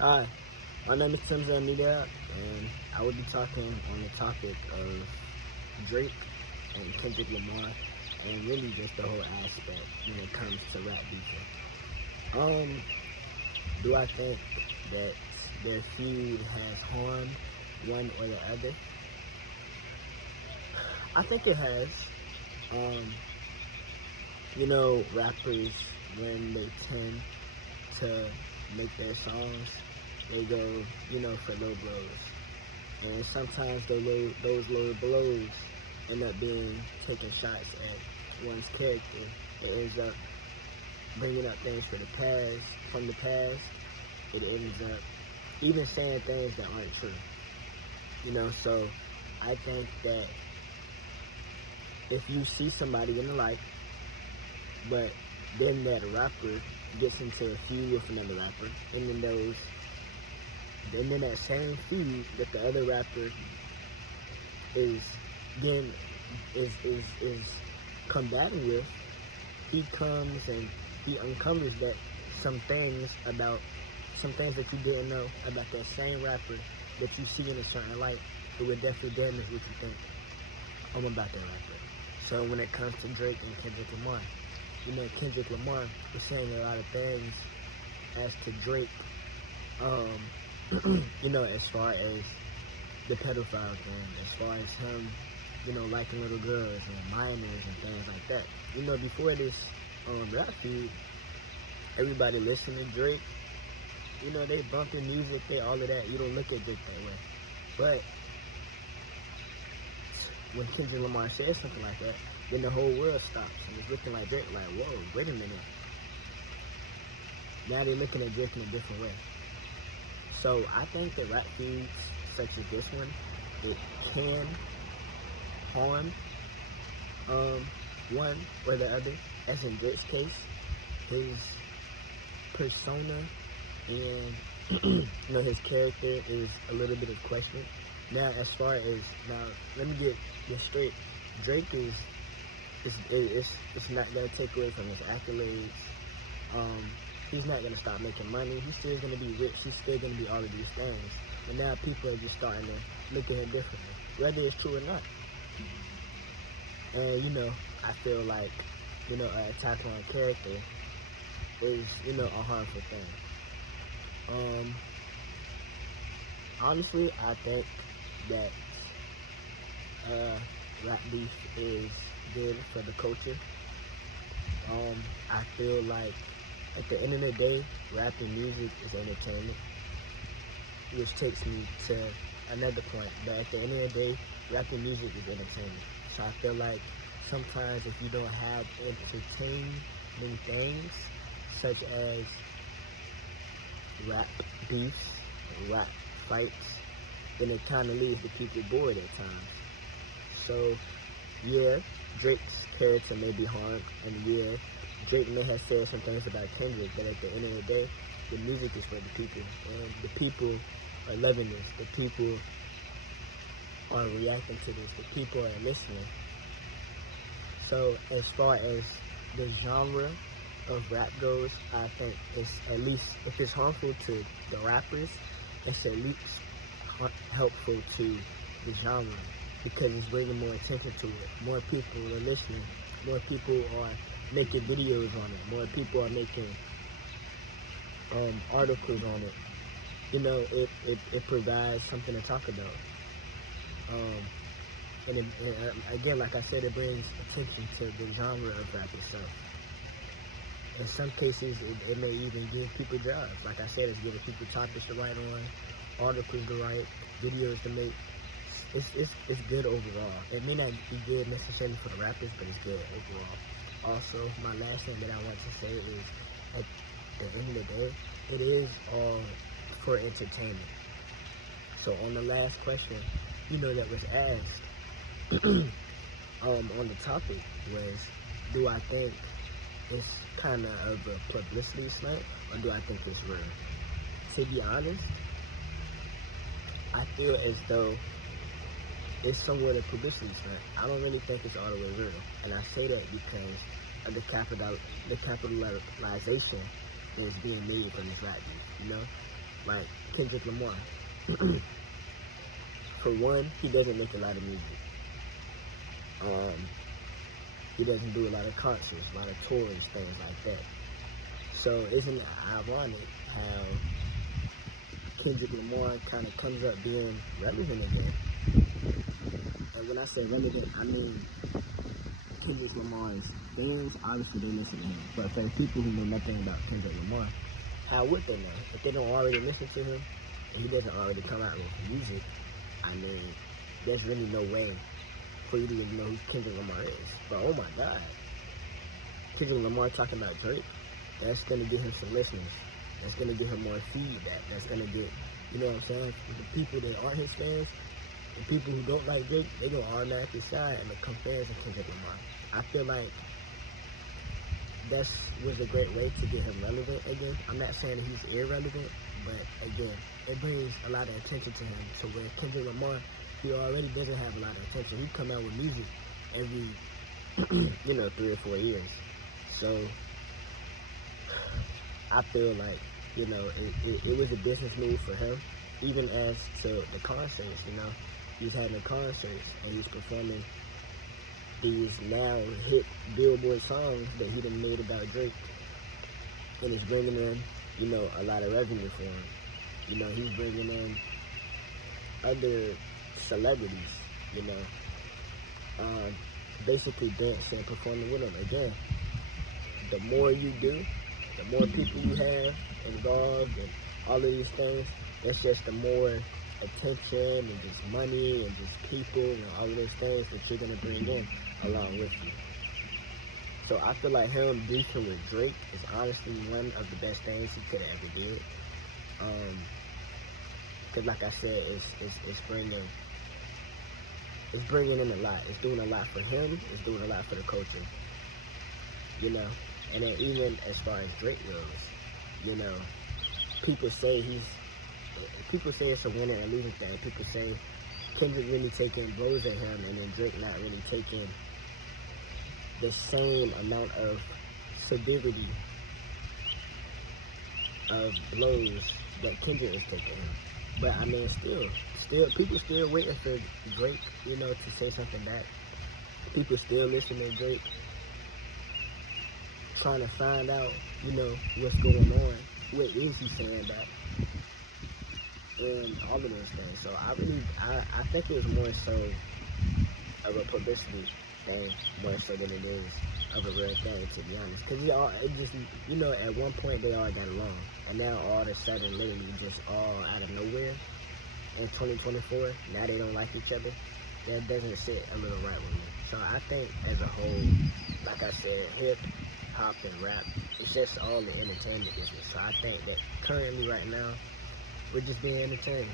Hi, my name is Tim Zanida, and I will be talking on the topic of Drake and Kendrick Lamar, and really just the whole aspect when it comes to rap beefing. Do I think that their feud has harmed one or the other? I think it has. Um, rappers, when they tend to make their songs, they go, for low blows. And sometimes those low blows end up being taking shots at one's character. It ends up bringing up things from the past. It ends up even saying things that aren't true. So I think that if you see somebody in the light, but then that rapper gets into a feud with another rapper, and then that same feud that the other rapper is getting is combating with, he comes and he uncovers that some things that you didn't know about that same rapper that you see in a certain light, it would definitely damage what you think about that rapper. So when it comes to Drake and Kendrick Lamar, Kendrick Lamar was saying a lot of things as to Drake, as far as the pedophile thing, as far as him, liking little girls and minors and things like that. Before this rap feud, everybody listened to Drake. They bumping music, they all of that. You don't look at Drake that way. But when Kendrick Lamar says something like that, then the whole world stops and it's looking like Drake, like, whoa, wait a minute. Now they're looking at Drake in a different way. So I think that rap feuds such as this one, it can harm one or the other. As in Drake's case, his persona and his character is a little bit of question. Now, let me get this straight. Drake it's not gonna take away from his accolades. He's not gonna stop making money. He's still gonna be rich. He's still gonna be all of these things. But now people are just starting to look at him differently, whether it's true or not. And I feel like an attack on character is a harmful thing. Honestly, I think that rap beef is good for the culture. I feel like at the end of the day, rap and music is entertainment, which takes me to another point. But at the end of the day, rap and music is entertainment. So I feel like sometimes if you don't have entertaining things, such as rap beefs, rap fights, then it kind of leaves the people bored at times. So yeah, Drake's character may be harmed, and yeah, Drake may have said some things about Kendrick, but at the end of the day, the music is for the people, and the people are loving this. The people are reacting to this. The people are listening. So as far as the genre of rap goes, I think it's, at least if it's harmful to the rappers, it's at least helpful to the genre, because it's bringing more attention to it. More people are listening. More people are making videos on it. More people are making articles on it. It provides something to talk about. And again, like I said, it brings attention to the genre of rap itself. In some cases, it may even give people jobs. Like I said, it's giving people topics to write on, articles to write, videos to make. It's good overall. It may not be good necessarily for the rappers, but it's good overall. Also, my last thing that I want to say is, at the end of the day, it is all for entertainment. So on the last question, that was asked, on the topic was, do I think it's kind of a publicity stunt, or do I think it's real? To be honest, I feel as though it's somewhat a publicity stunt. I don't really think it's all the way real, and I say that because of the capitalization that is being made from this rap beef. like Kendrick Lamar. For one, he doesn't make a lot of music. He doesn't do a lot of concerts, a lot of tours, things like that. So isn't it ironic how Kendrick Lamar kind of comes up being relevant again? And when I say relevant, I mean Kendrick Lamar's fans, obviously they listen to him. But for people who know nothing about Kendrick Lamar, how would they know? If they don't already listen to him, and he doesn't already come out with music, I mean, there's really no way for you to even know who Kendrick Lamar is. But oh my God, Kendrick Lamar talking about Drake, that's gonna get him some listeners. That's gonna get him more feedback. That's gonna get, you know what I'm saying? The people that aren't his fans, the people who don't like Drake, they gonna automatically side and become fans of Kendrick Lamar. I feel like that was a great way to get him relevant again. I'm not saying that he's irrelevant, but again, it brings a lot of attention to him. So where Kendrick Lamar, he already doesn't have a lot of attention. He come out with music every, 3 or 4 years. So I feel like, it was a business move for him, even as to the concerts, He's having concerts and he's performing these now hit Billboard songs that he done made about Drake. And it's bringing in, a lot of revenue for him. He's bringing in other celebrities, basically dancing and performing with him. Again, the more you do, the more people you have involved and all of these things, it's just the more attention and just money and just people and all of those things that you're going to bring in along with you. So I feel like him beefing with Drake is honestly one of the best things he could have ever did. Because like I said, it's bringing in a lot. It's doing a lot for him. It's doing a lot for the culture. And then even as far as Drake goes, people say it's a winner and losing thing. People say Kendrick really taking blows at him, and then Drake not really taking the same amount of severity of blows that Kendrick is taking him. But I mean, still, people still waiting for Drake, to say something back. People still listen to Drake, trying to find out, what's going on. What is he saying back? And all of those things. So I think it was more so of a publicity thing, more so than it is of a real thing, to be honest. Because at one point they all got along, and now all of a sudden, literally just all out of nowhere, in 2024, now they don't like each other. That doesn't sit a little right with me. So I think as a whole, like I said, hip hop and rap, it's just all the entertainment business. So I think that currently right now, we're just being entertained.